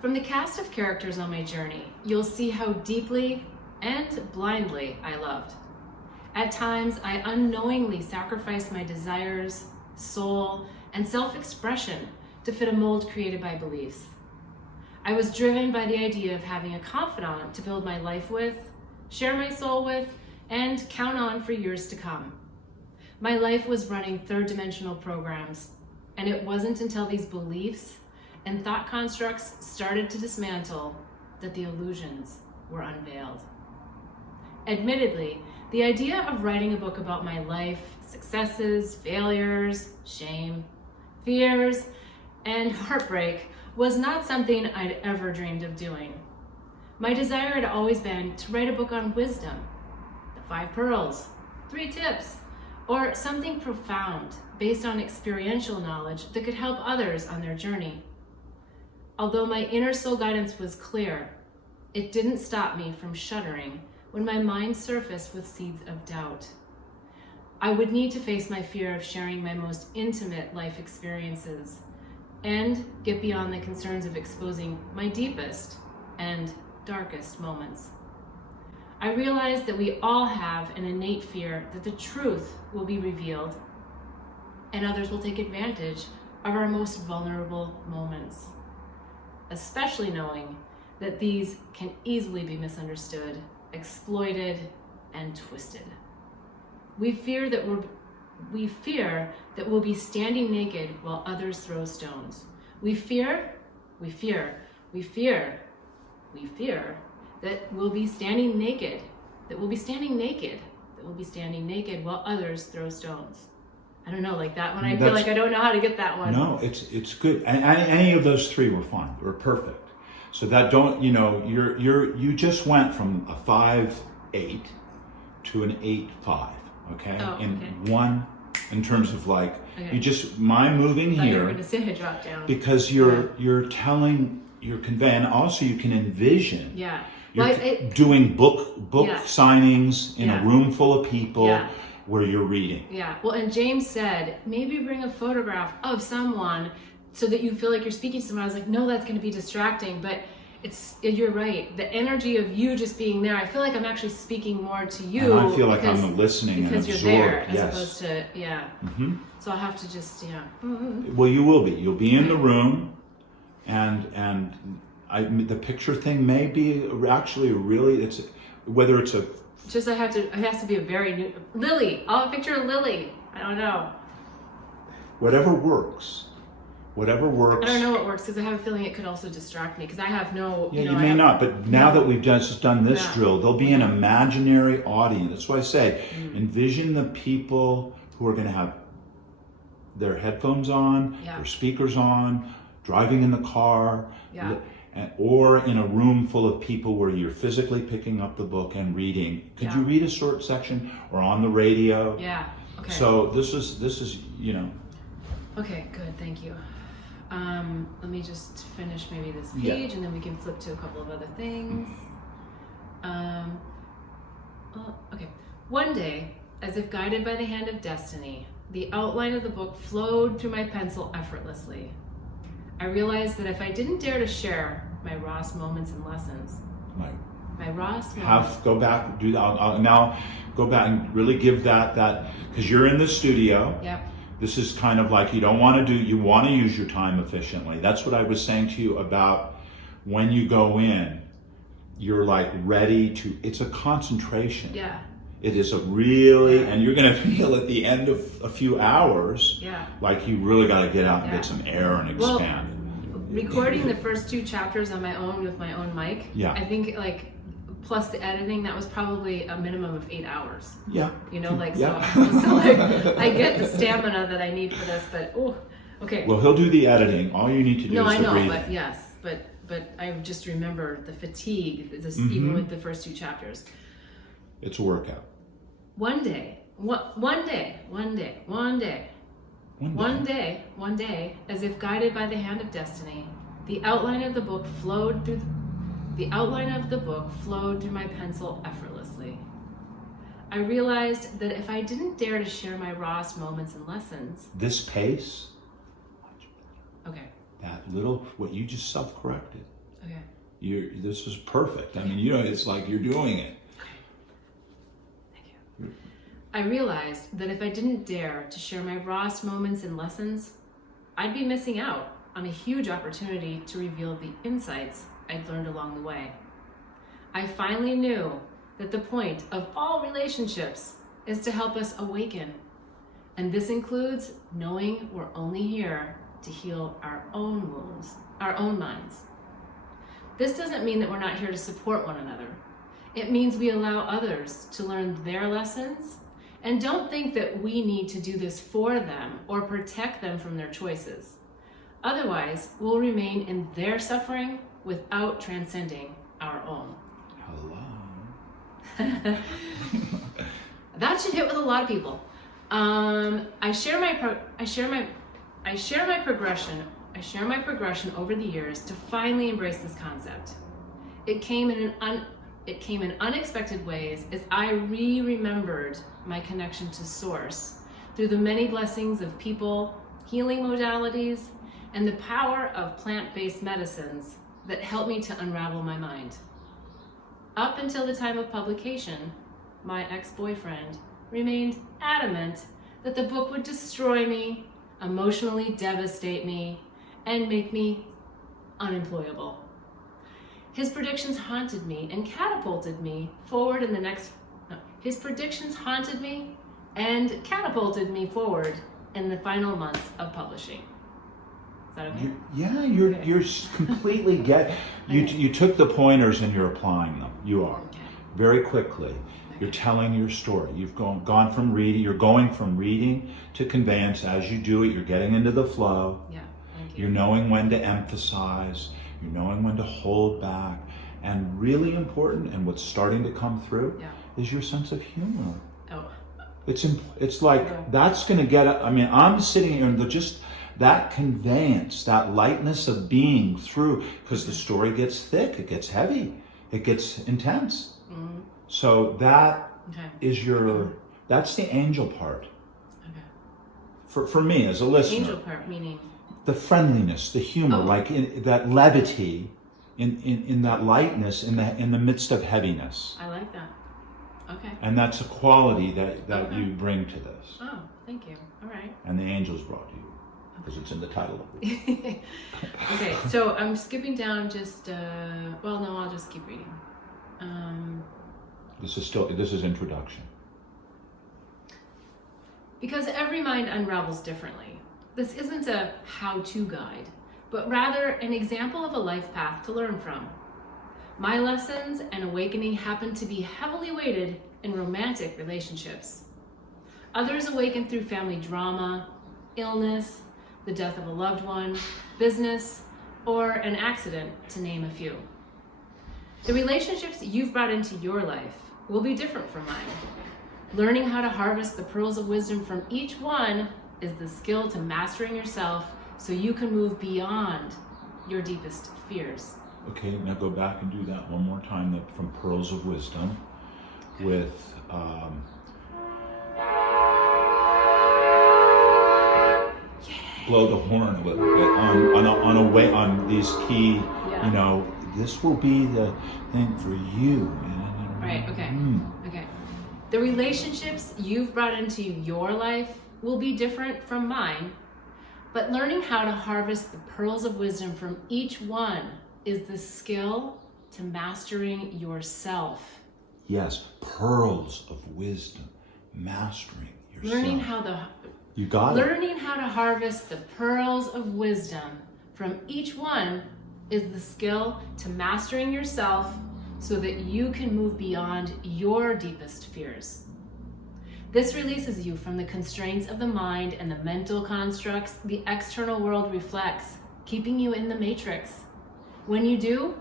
From the cast of characters on my journey, you'll see how deeply and blindly I loved. At times, I unknowingly sacrificed my desires, soul, and self-expression to fit a mold created by beliefs. I was driven by the idea of having a confidant to build my life with, share my soul with, and count on for years to come. My life was running third-dimensional programs, and it wasn't until these beliefs and thought constructs started to dismantle that the illusions were unveiled. Admittedly, the idea of writing a book about my life, successes, failures, shame, fears, and heartbreak was not something I'd ever dreamed of doing. My desire had always been to write a book on wisdom, the 5 pearls, 3 tips, or something profound based on experiential knowledge that could help others on their journey. Although my inner soul guidance was clear, it didn't stop me from shuddering when my mind surfaced with seeds of doubt. I would need to face my fear of sharing my most intimate life experiences and get beyond the concerns of exposing my deepest and darkest moments. I realized that we all have an innate fear that the truth will be revealed and others will take advantage of our most vulnerable moments, especially knowing that these can easily be misunderstood, exploited, and twisted. We fear that we'll be standing naked while others throw stones. We fear that we'll be standing naked, while others throw stones. I don't know, like that one, I feel like I don't know how to get that one. No, it's good. Any of those 3 were fine. They were perfect. So that you just went from a 5-8 to an 8-5, okay? Oh, in terms of like, okay. you just, my moving I thought here. you were gonna say I dropped down. Because you're conveying, also you can envision. Yeah. You're doing book Yeah. signings in Yeah. a room full of people. Yeah. Where you're reading. Yeah, well, and James said, maybe bring a photograph of someone so that you feel like you're speaking to someone. I was like, no, that's going to be distracting, but you're right. The energy of you just being there, I feel like I'm actually speaking more to you. And I feel like I'm listening and because absorbed. you're there, as yes. opposed to, yeah. Mm-hmm. So I'll have to just, Well, you will be. You'll be in the room, and the picture thing may be actually whether it's a. Just it has to be a very new Lily. I'll picture a lily. I don't know. Whatever works. I don't know what works because I have a feeling it could also distract me because I have no. Yeah, you may not. But now that we've just done this drill, there'll be an imaginary audience. That's why I say, envision the people who are going to have their headphones on, their speakers on, driving in the car. Yeah. Or in a room full of people where you're physically picking up the book and reading. Could you read a short section or on the radio? Yeah. Okay. So this is Okay, good. Thank you. Let me just finish maybe this page and then we can flip to a couple of other things. Okay. One day, as if guided by the hand of destiny, the outline of the book flowed through my pencil effortlessly. I realized that if I didn't dare to share my rawest moments and lessons, my rawest moments. Go back, do that. I'll now go back and really give that because you're in the studio. Yep. This is kind of like you want to use your time efficiently. That's what I was saying to you about when you go in, you're like ready to, it's a concentration. Yeah. It is and you're going to feel at the end of a few hours, like you really got to get out and get some air and expand. Well, recording the first 2 chapters on my own with my own mic, I think plus the editing, that was probably a minimum of 8 hours. Yeah. So I get the stamina that I need for this, but okay. Well, he'll do the editing. All you need to do is I know, breathing. but yes, but I just remember the fatigue, even with the first 2 chapters. It's a workout. One day, as if guided by the hand of destiny, the outline of the book flowed through my pencil effortlessly. I realized that if I didn't dare to share my rawest moments and lessons. This pace. Okay. That little, what you just self-corrected. Okay. This is perfect. I mean, it's like you're doing it. Thank you. I realized that if I didn't dare to share my rawest moments and lessons, I'd be missing out on a huge opportunity to reveal the insights I'd learned along the way. I finally knew that the point of all relationships is to help us awaken. And this includes knowing we're only here to heal our own wounds, our own minds. This doesn't mean that we're not here to support one another. It means we allow others to learn their lessons and don't think that we need to do this for them or protect them from their choices. Otherwise, we'll remain in their suffering without transcending our own. Hello. That should hit with a lot of people. I share my progression over the years to finally embrace this concept. It came in unexpected ways as I remembered my connection to Source through the many blessings of people, healing modalities, and the power of plant-based medicines that helped me to unravel my mind. Up until the time of publication, my ex-boyfriend remained adamant that the book would destroy me, emotionally devastate me, and make me unemployable. His predictions haunted me and catapulted me forward in the final months of publishing. Is that okay? You're completely you took the pointers and you're applying them. You are. Okay. Very quickly. You're telling your story. You've gone from reading, you're going from reading to conveyance. As you do it, you're getting into the flow. Yeah, thank you. You're knowing when to emphasize, you're knowing when to hold back. And really important, and what's starting to come through, is your sense of humor. Oh. It's like, that's going to get, I'm sitting here and just that conveyance, that lightness of being through, because the story gets thick, it gets heavy, it gets intense. Mm-hmm. So that is that's the angel part. Okay. For me as a listener. Angel part meaning? The friendliness, the humor, that levity, in that lightness, in the midst of heaviness. I like that. Okay. And that's a quality that you bring to this. Oh, thank you. All right. And the angels brought you, because it's in the title of it. Okay, so I'm skipping down just, I'll just keep reading. This is introduction. Because every mind unravels differently. This isn't a how-to guide, but rather an example of a life path to learn from. My lessons and awakening happen to be heavily weighted in romantic relationships. Others awaken through family drama, illness, the death of a loved one, business, or an accident, to name a few. The relationships you've brought into your life will be different from mine. Learning how to harvest the pearls of wisdom from each one is the skill to mastering yourself so you can move beyond your deepest fears. Okay, now go back and do that one more time, from Pearls of Wisdom with blow the horn a little bit on these key, this will be the thing for you. Right, okay. Okay. The relationships you've brought into your life will be different from mine, but learning how to harvest the pearls of wisdom from each one is the skill to mastering yourself. Yes, pearls of wisdom, mastering yourself. Learning how to harvest the pearls of wisdom from each one is the skill to mastering yourself so that you can move beyond your deepest fears. This releases you from the constraints of the mind and the mental constructs the external world reflects, keeping you in the matrix. When you do,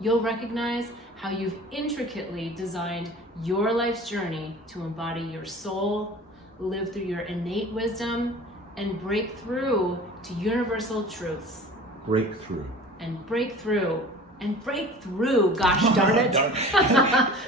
you'll recognize how you've intricately designed your life's journey to embody your soul, live through your innate wisdom, and break through to universal truths. Breakthrough. And break through. And break through, gosh darn it.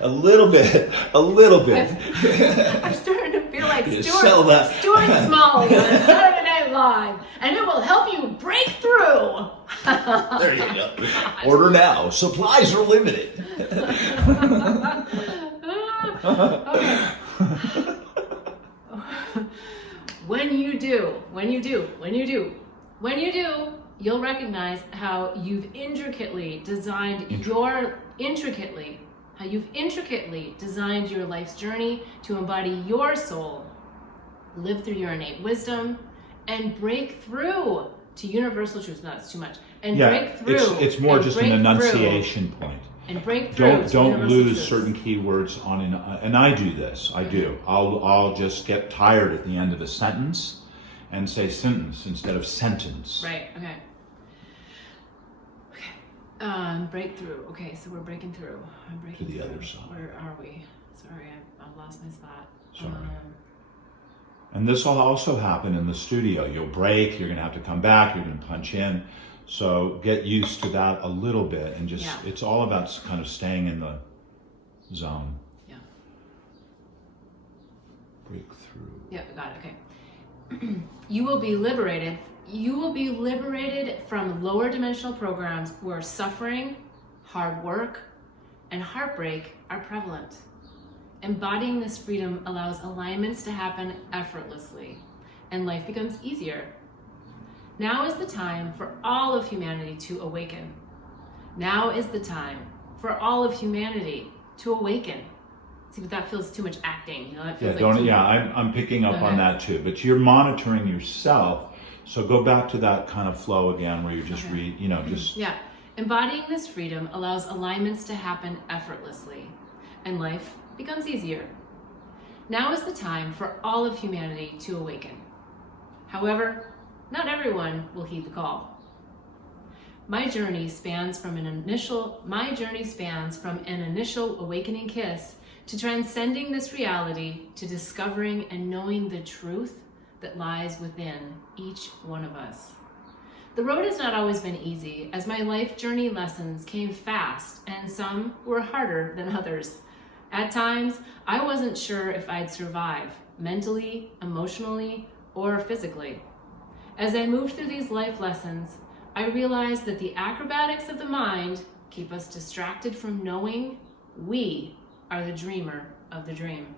A little bit. I'm starting to feel like Stuart Smalley on Saturday Night live, and it will help you break through. There you go. Order now. Supplies are limited. Okay. When you do, you'll recognize how you've intricately designed your life's journey to embody your soul, live through your innate wisdom, and break through to universal truths. No, that's too much. And break through. It's more just an enunciation point. And break through. Don't lose certain keywords on and I do this. I do. I'll just get tired at the end of a sentence and say sentence instead of sentence. Right. Okay. Breakthrough. Okay, so we're breaking through. I'm breaking to the through. Other side. Where are we? Sorry, I've lost my spot. Sorry. And this will also happen in the studio. You'll break. You're going to have to come back. You're going to punch in. So get used to that a little bit, and just it's all about kind of staying in the zone. Yeah. Breakthrough. Yeah, got it. Okay. You will be liberated from lower dimensional programs where suffering, hard work, and heartbreak are prevalent. Embodying this freedom allows alignments to happen effortlessly, and life becomes easier. Now is the time for all of humanity to awaken. Now is the time for all of humanity to awaken. See, but that feels too much acting. You know, that feels I'm picking up on that too. But you're monitoring yourself, so go back to that kind of flow again, where you just read. Embodying this freedom allows alignments to happen effortlessly, and life becomes easier. Now is the time for all of humanity to awaken. However, not everyone will heed the call. My journey spans from an initial awakening kiss to transcending this reality, to discovering and knowing the truth that lies within each one of us. The road has not always been easy, as my life journey lessons came fast and some were harder than others. At times, I wasn't sure if I'd survive, mentally, emotionally, or physically. As I moved through these life lessons, I realized that the acrobatics of the mind keep us distracted from knowing we are the dreamer of the dream.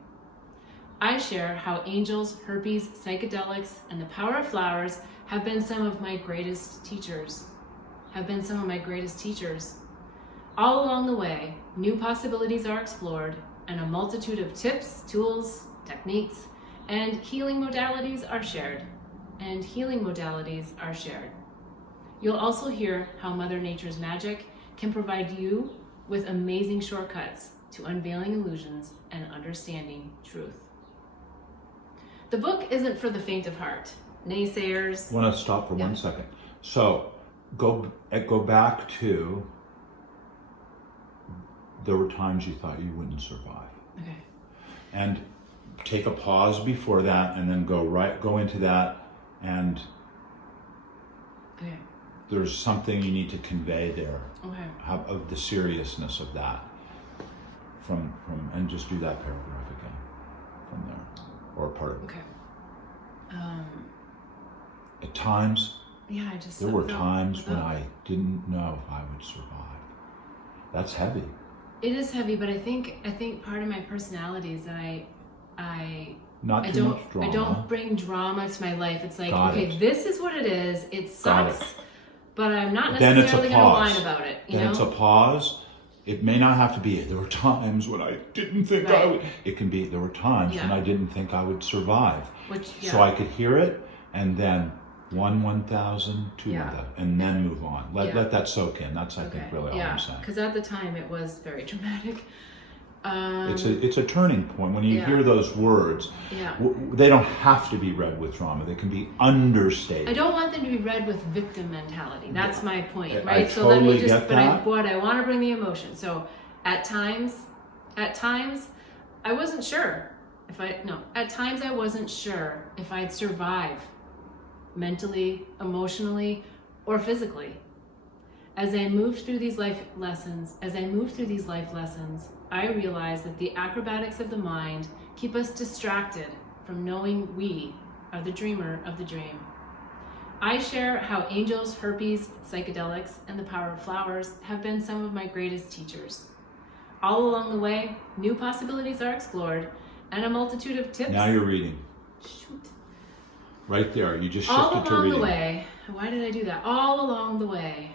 I share how angels, herpes, psychedelics, and the power of flowers have been some of my greatest teachers. All along the way, new possibilities are explored, and a multitude of tips, tools, techniques, and healing modalities are shared. You'll also hear how Mother Nature's magic can provide you with amazing shortcuts to unveiling illusions and understanding truth. The book isn't for the faint of heart. Naysayers. I want to stop for 1 second. So go back to, there were times you thought you wouldn't survive. Okay. And take a pause before that, and then go into that, and there's something you need to convey there. Of the seriousness of that. From and just do that paragraph again from there, or part of it. At times, there were times when I didn't know if I would survive. That's heavy. It is heavy, but I think part of my personality is that I don't bring drama to my life. It's like, this is what it is. It sucks, but I'm not necessarily going to whine about it. Then it's a pause. It may not have to be, there were times when I didn't think I would. It can be, there were times when I didn't think I would survive. So I could hear it, and then 1,000, 2,000, and then move on. Let that soak in. That's, I think, really all I'm saying. Because at the time it was very dramatic. It's a turning point when you hear those words. They don't have to be read with drama. They can be understated. I don't want them to be read with victim mentality. That's my point, right? I totally get that. I want to bring the emotion. So at times, I wasn't sure At times I wasn't sure if I'd survive mentally, emotionally, or physically. As I moved through these life lessons, I realized that the acrobatics of the mind keep us distracted from knowing we are the dreamer of the dream. I share how angels, herpes, psychedelics, and the power of flowers have been some of my greatest teachers. All along the way, new possibilities are explored, and a multitude of tips. Now you're reading. Shoot. Right there. You just shifted to reading. All along the way. Why did I do that? All along the way,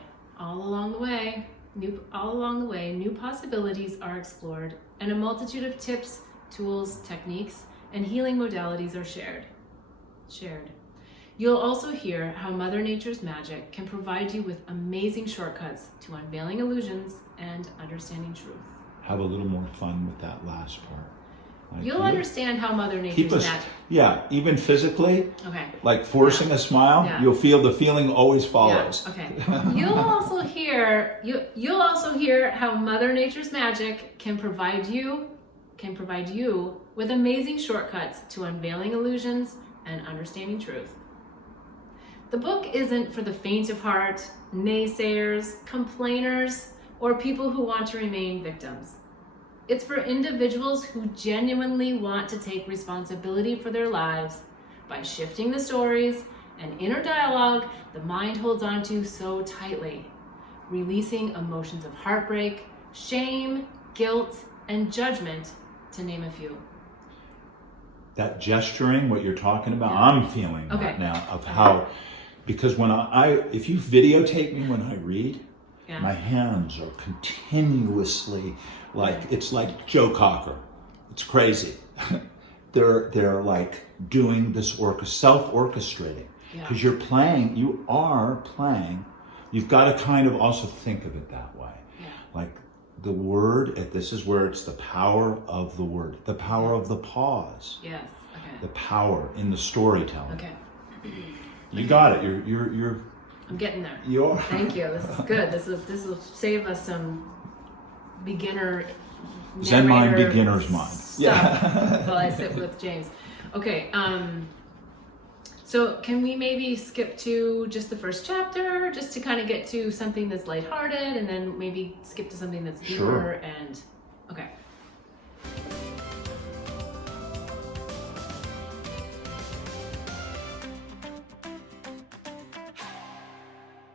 new possibilities are explored, and a multitude of tips, tools, techniques, and healing modalities are shared. You'll also hear how Mother Nature's magic can provide you with amazing shortcuts to unveiling illusions and understanding truth. Have a little more fun with that last part. You'll understand how Mother Nature's magic. Yeah, even physically. Okay. Like forcing a smile, you'll feel the feeling always follows. Yeah. Okay. You'll also hear how Mother Nature's magic can provide you with amazing shortcuts to unveiling illusions and understanding truth. The book isn't for the faint of heart, naysayers, complainers, or people who want to remain victims. It's for individuals who genuinely want to take responsibility for their lives by shifting the stories and inner dialogue the mind holds onto so tightly, releasing emotions of heartbreak, shame, guilt, and judgment, to name a few. That gesturing, what you're talking about, I'm feeling right now of how, because when if you videotape me when I read, my hands are continuously it's like Joe Cocker. It's crazy. They're like doing this self-orchestrating. Because you are playing. You've got to kind of also think of it that way. Like the word, this is where it's the power of the word, the power of the pause. Yes. Okay. The power in the storytelling. Okay. You got it. You're I'm getting there. You are. Thank you. This is good. This will save us some beginner Zen mind, beginner's mind. Stuff while I sit with James. Okay. So can we maybe skip to just the first chapter, just to kind of get to something that's lighthearted, and then maybe skip to something that's deeper and